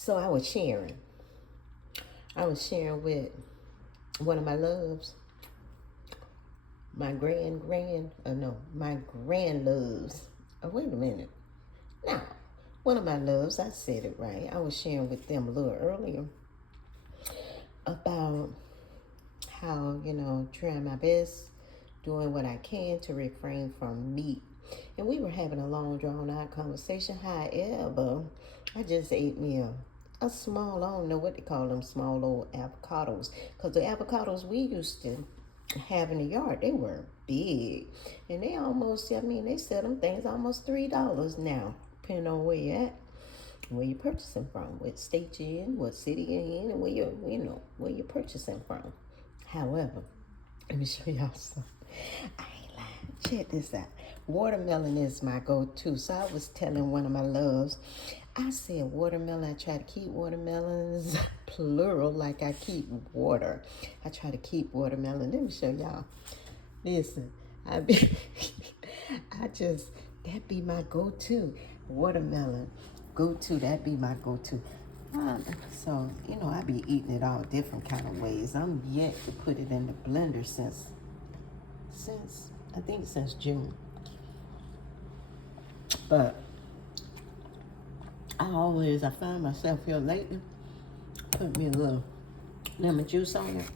So I was sharing with one of my loves, my my grand loves. Oh, wait a minute. Now, one of my loves, I said it right. I was sharing with them a little earlier about how, trying my best, doing what I can to refrain from meat. And we were having a long, drawn out conversation. However, I just ate me a small, I don't know what they call them, small old avocados. Because the avocados we used to have in the yard, they were big. And they almost, they sell them things almost $3 now, depending on where you're at, where you're purchasing from, what state you're in, what city you're in, and where you're purchasing from. However, let me show y'all something. I ain't lying. Check this out. Watermelon is my go-to. So I was telling one of my loves, I said watermelon. I try to keep watermelons plural like I keep water. I try to keep watermelon. Let me show y'all. Listen, that be my go-to. Watermelon, go-to, that be my go-to. So, I be eating it all different kind of ways. I'm yet to put it in the blender since June. But I find myself here lately, put me a little lemon juice on it.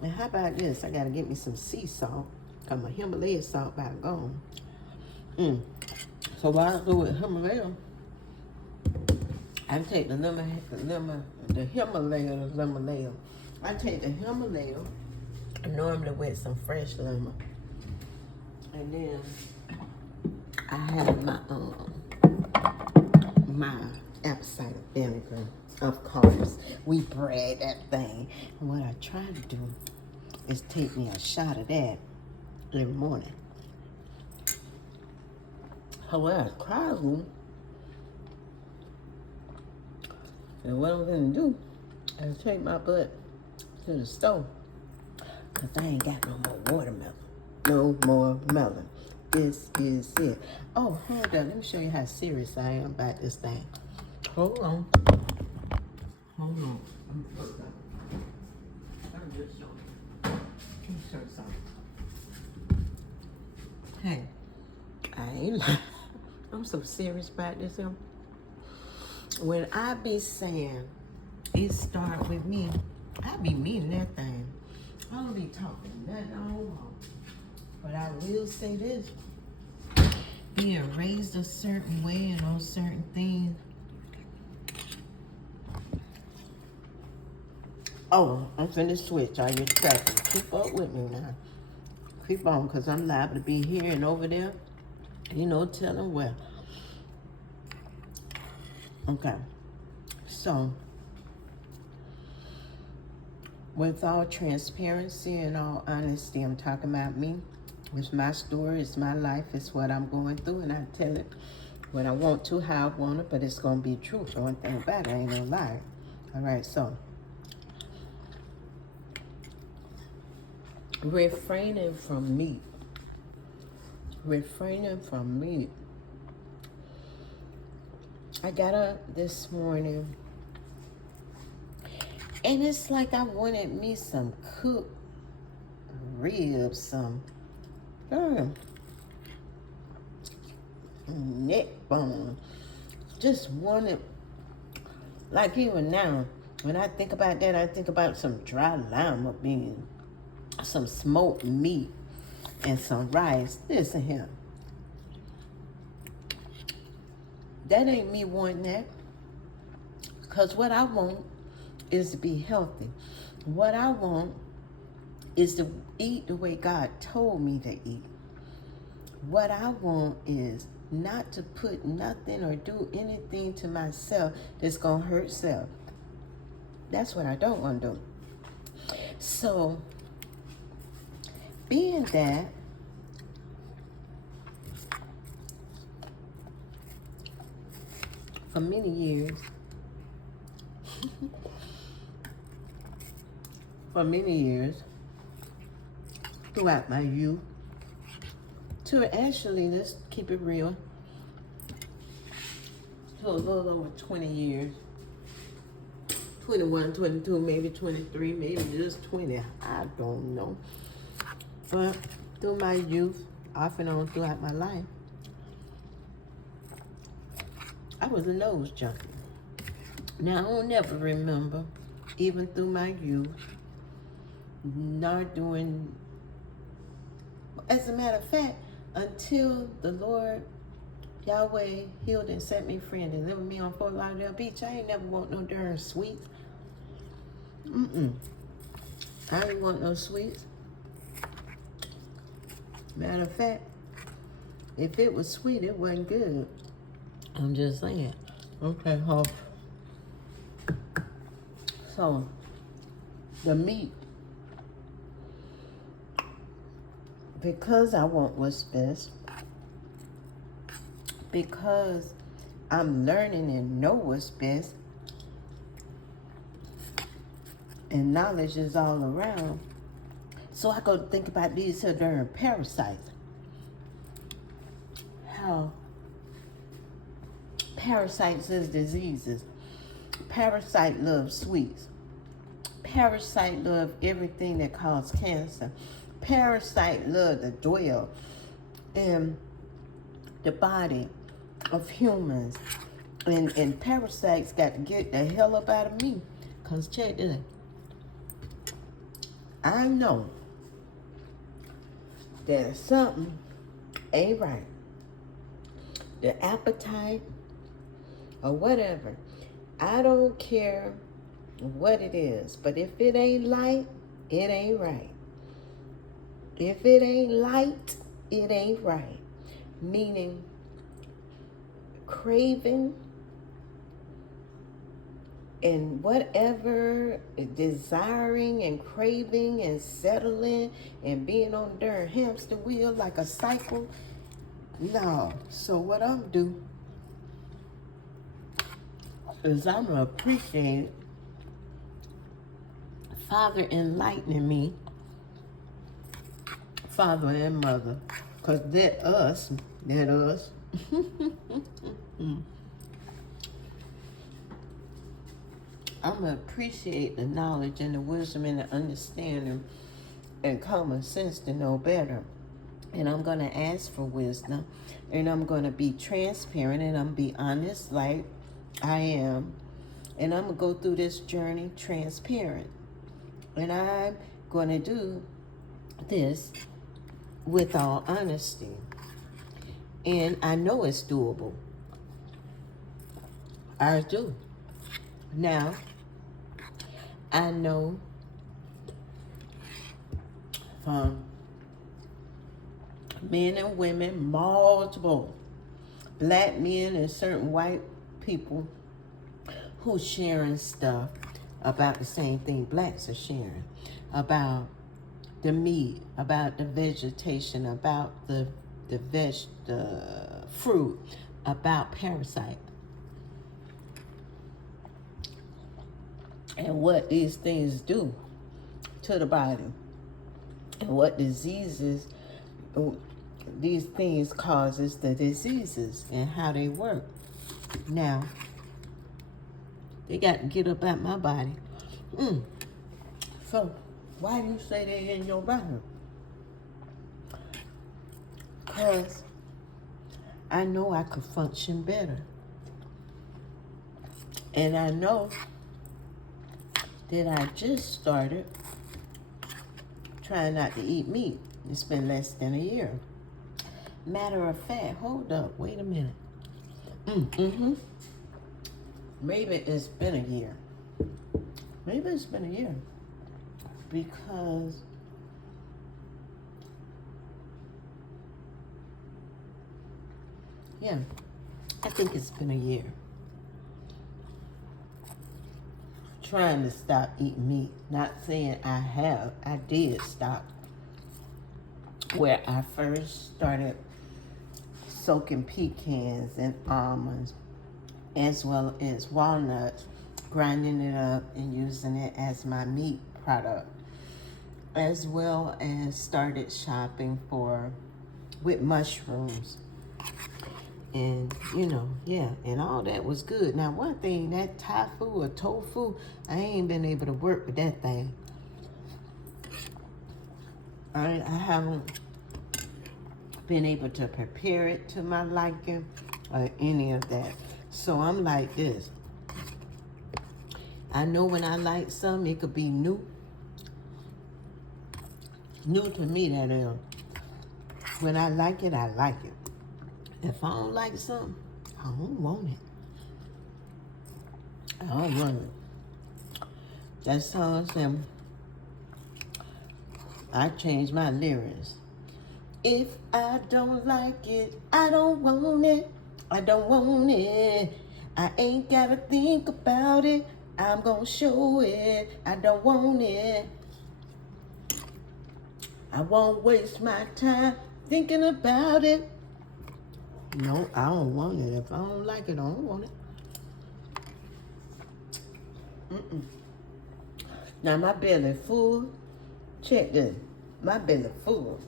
And how about this? I gotta get me some sea salt, cause my Himalaya salt about gone. So while I go with Himalaya, I take the Himalaya. I take the Himalaya, normally with some fresh lemon. And then I have my apple cider vinegar, of course. We bread that thing. And what I try to do is take me a shot of that every morning. However, Crosby, and what I'm gonna do is take my butt to the stove, cause I ain't got no more watermelon. No more melon. This is it. Oh, hold on. Let me show you how serious I am about this thing. Hold on. I'm just showing you. Let me show you something. Hey, I ain't lying. I'm so serious about this here. When I be saying it start with me, I be meaning that thing. I don't be talking nothing on. But I will say this, being raised a certain way and on certain things. Oh, I'm finna switch. Are you tracking? Keep up with me now. Keep on, because I'm liable to be here and over there. Telling well. Okay. So, with all transparency and all honesty, I'm talking about me. It's my story, it's my life, it's what I'm going through, and I tell it what I want to, how I want it, but it's going to be true. For one thing about it, I ain't gonna lie. All right, so refraining from meat. I got up this morning, and it's like I wanted me some cooked ribs, some neck bone. Just wanted, like even now, when I think about that, I think about some dry lima beans, some smoked meat, and some rice. Listen here. That ain't me wanting that. Because what I want is to be healthy. What I want is to eat the way God told me to eat. What I want is not to put nothing or do anything to myself that's going to hurt self. That's what I don't want to do. So, being that, for many years, throughout my youth, to actually, let's keep it real, to a little over 20 years, 21, 22, maybe 23, maybe just 20. I don't know. But through my youth, off and on throughout my life, I was a nose junkie. Now, I don't never remember, even through my youth, not doing, as a matter of fact, until the Lord, Yahweh, healed and set me free and delivered me on Fort Lauderdale Beach, I ain't never want no darn sweets. I ain't want no sweets. Matter of fact, if it was sweet, it wasn't good. I'm just saying. Okay, so the meat, because I want what's best, because I'm learning and know what's best, and knowledge is all around, so I go to think about these here darn parasites. How parasites is diseases. Parasite loves sweets. Parasite love everything that causes cancer. Parasite love to dwell in the body of humans. And parasites got to get the hell up out of me. Because check this out. I know that something ain't right. The appetite or whatever. I don't care what it is. But if it ain't light, it ain't right. If it ain't light, it ain't right. Meaning craving and whatever, desiring and craving and settling and being on the darn hamster wheel like a cycle. No. So what I'm do is I'm gonna appreciate Father enlightening me, Father and Mother, because that us. I'm going to appreciate the knowledge and the wisdom and the understanding and common sense to know better. And I'm going to ask for wisdom. And I'm going to be transparent and I'm going to be honest like I am. And I'm going to go through this journey transparent. And I'm going to do this with all honesty. And I know it's doable. I do. Now, I know from men and women, multiple black men and certain white people who sharing stuff about the same thing blacks are sharing, about the meat, about the vegetation, about the fruit, about parasite. And what these things do to the body. And what diseases, these things causes the diseases and how they work. Now, they got to get up out my body. So, why do you say they're in your body? Because I know I could function better. And I know that I just started trying not to eat meat. It's been less than a year. Matter of fact, hold up, wait a minute. Maybe it's been a year. Maybe it's been a year. Because yeah, I think it's been a year. Trying to stop eating meat. Not saying I have. I did stop. Where I first started soaking pecans and almonds, as well as walnuts, grinding it up and using it as my meat product, as well as started shopping with mushrooms. And, you know, yeah, and all that was good. Now, one thing, that tofu or tofu, I ain't been able to work with that thing. I haven't been able to prepare it to my liking or any of that. So I'm like this. I know when I like something, it could be new. New to me, that is. When I like it, I like it. If I don't like something, I don't want it. I don't want it. That song said, I changed my lyrics. If I don't like it, I don't want it. I don't want it. I ain't gotta think about it. I'm gonna show it. I don't want it. I won't waste my time thinking about it. No, I don't want it. If I don't like it, I don't want it. Now my belly full. Check this. My belly full.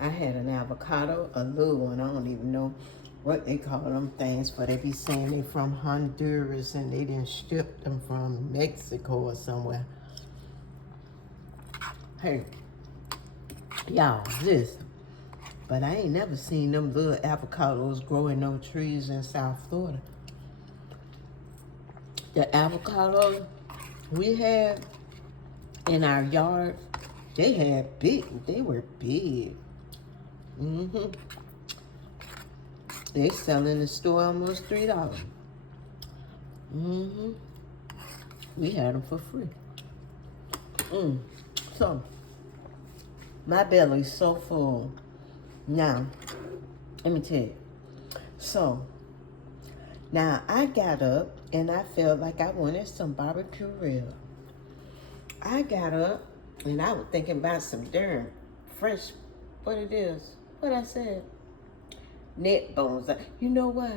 I had an avocado, a little one. I don't even know what they call them things, but they be saying they from Honduras and they didn't ship them from Mexico or somewhere. Hey, y'all, listen. But I ain't never seen them little avocados growing no trees in South Florida. The avocados we had in our yard, they were big. They sell in the store almost $3. We had them for free. So, my belly's so full. Now, let me tell you. So, now I got up and I felt like I wanted some barbecue rib. I got up and I was thinking about some darn fresh, what I said, neck bones. You know what?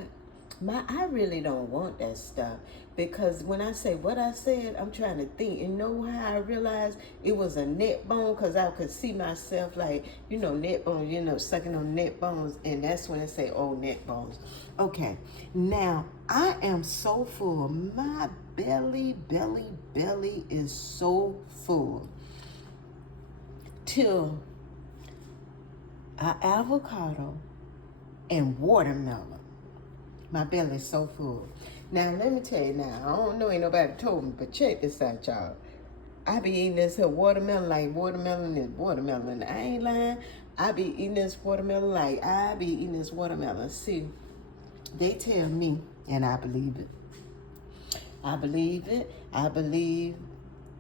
I really don't want that stuff, because when I say what I said, I'm trying to think. You know how I realized it was a neck bone? Because I could see myself like, neck bones, sucking on neck bones. And that's when I say, oh, neck bones. Okay. Now, I am so full. My belly is so full. Till an avocado and watermelon. My belly's so full. Now, let me tell you now, I don't know, ain't nobody told me, but check this out, y'all. I be eating this here watermelon like watermelon is watermelon. I ain't lying. I be eating this watermelon like I be eating this watermelon. See, they tell me, and I believe it. I believe it. I believe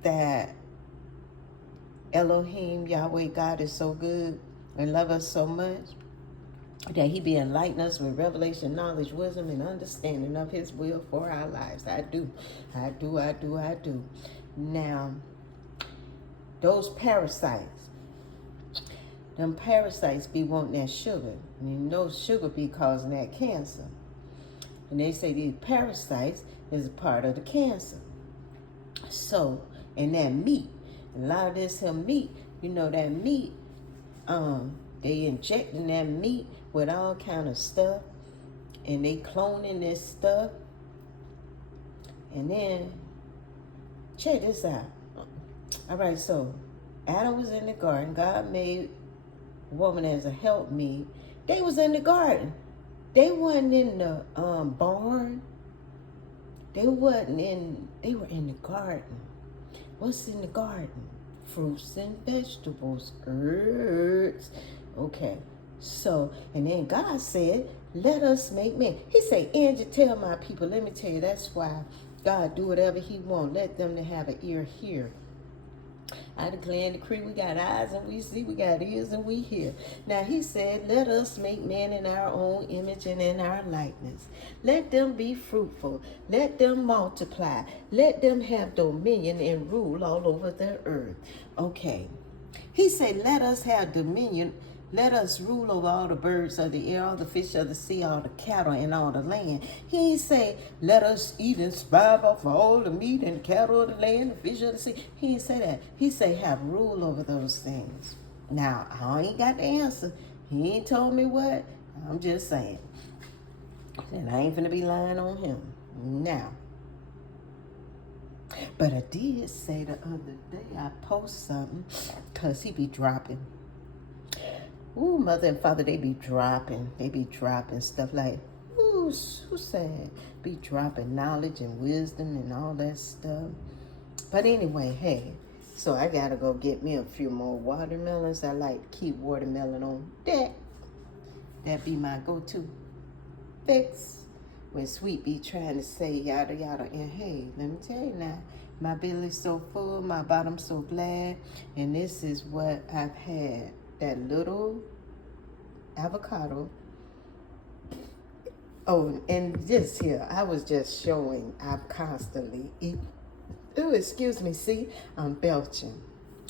that Elohim, Yahweh, God is so good and love us so much that he be enlightening us with revelation, knowledge, wisdom, and understanding of his will for our lives. I do. Now, those parasites, them parasites be wanting that sugar. And you know sugar be causing that cancer. And they say these parasites is a part of the cancer. So, and that meat, a lot of this here meat, that meat, they injecting that meat with all kind of stuff, and they cloning this stuff. And then, check this out. All right, so Adam was in the garden. God made woman as a helpmeet. They was in the garden. They wasn't in the barn. They were in the garden. What's in the garden? Fruits and vegetables, herbs. Okay, so, and then God said, let us make man. He said, Angie, tell my people, let me tell you, that's why God do whatever he want. Let them to have an ear hear. I declare and decree, we got eyes and we see, we got ears and we hear. Now he said, let us make man in our own image and in our likeness. Let them be fruitful. Let them multiply. Let them have dominion and rule all over the earth. Okay. He said, let us have dominion. Let us rule over all the birds of the air, all the fish of the sea, all the cattle, and all the land. He ain't say, let us eat and survive off all the meat and cattle of the land, the fish of the sea. He ain't say that. He say, have rule over those things. Now, I ain't got the answer. He ain't told me what. I'm just saying. And I ain't finna be lying on him now. But I did say the other day I post something because he be dropping. Ooh, mother and father, they be dropping. They be dropping stuff like, who said? Be dropping knowledge and wisdom and all that stuff. But anyway, hey, so I gotta go get me a few more watermelons. I like to keep watermelon on deck. That be my go-to fix. When Sweet be trying to say yada yada. And hey, let me tell you now, my belly's so full, my bottom's so glad. And this is what I've had. That little avocado. Oh, and this here, I was just showing I'm constantly eating. Oh, excuse me, see, I'm belching.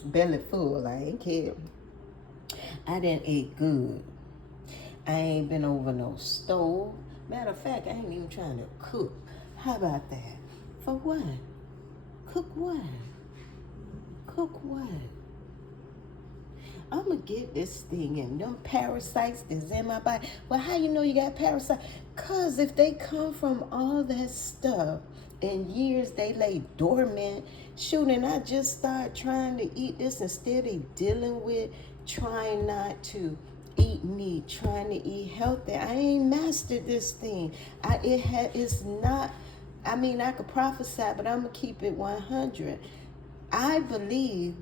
Belly full, I ain't kidding. I didn't eat good. I ain't been over no stove. Matter of fact, I ain't even trying to cook. How about that? For what? Cook what? Cook what? I'm going to get this thing in. Them parasites that's in my body. Well, how you know you got parasites? Because if they come from all that stuff, in years they lay dormant. Shoot, and I just start trying to eat this instead of dealing with trying not to eat meat, trying to eat healthy. I ain't mastered this thing. It's not, I mean, I could prophesy, but I'm going to keep it 100. I believe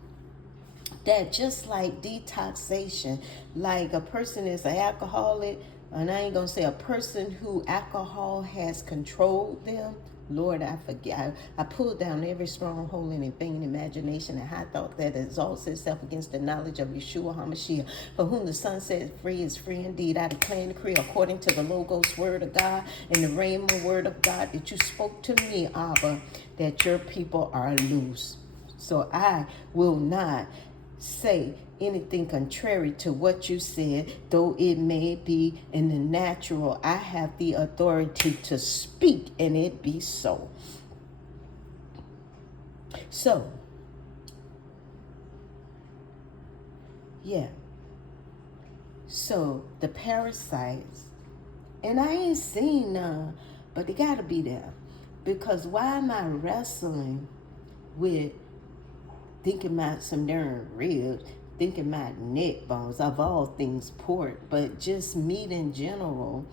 that just like detoxation, like a person is an alcoholic, and I ain't gonna say a person who alcohol has controlled them. Lord, I forget. I pulled down every stronghold and vain imagination and high thought that exalts itself against the knowledge of Yeshua HaMashiach. For whom the Son set free is free indeed. I declare and decree according to the Logos word of God and the Rhema word of God that you spoke to me, Abba, that your people are loose. So I will not say anything contrary to what you said, though it may be in the natural. I have the authority to speak, and it be so. So, yeah. So, the parasites, and I ain't seen none, but they gotta be there. Because why am I wrestling with thinking about some darn ribs, thinking about neck bones, of all things pork, but just meat in general,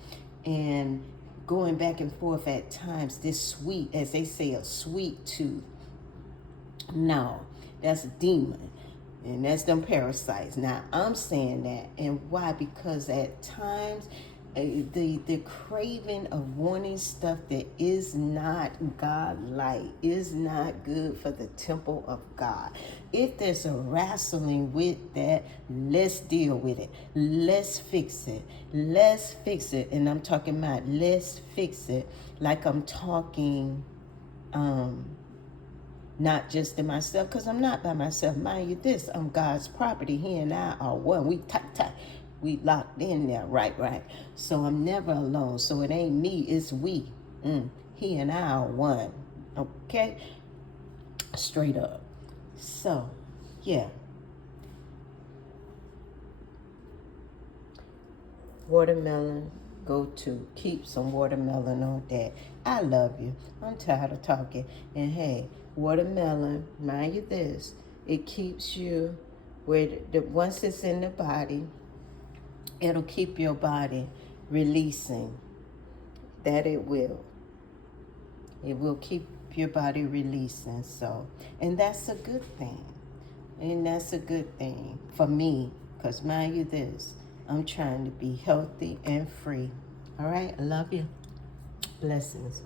and going back and forth at times, this sweet, as they say, a sweet tooth. No, that's a demon. And that's them parasites. Now, I'm saying that. And why? Because at times, the craving of wanting stuff that is not God-like is not good for the temple of God. If there's a wrestling with that, let's deal with it. Let's fix it. Let's fix it. And I'm talking about let's fix it like I'm talking not just to myself, because I'm not by myself. Mind you this, I'm God's property. He and I are one. We tight. We locked in there, right. So I'm never alone. So it ain't me, it's we. He and I are one. Okay? Straight up. So, yeah. Watermelon, go to. Keep some watermelon on that. I love you. I'm tired of talking. And hey, watermelon, mind you this, it keeps you where once it's in the body, it'll keep your body releasing. That it will. It will keep your body releasing. So, and that's a good thing. And that's a good thing for me. Because mind you this, I'm trying to be healthy and free. All right? I love you. Blessings.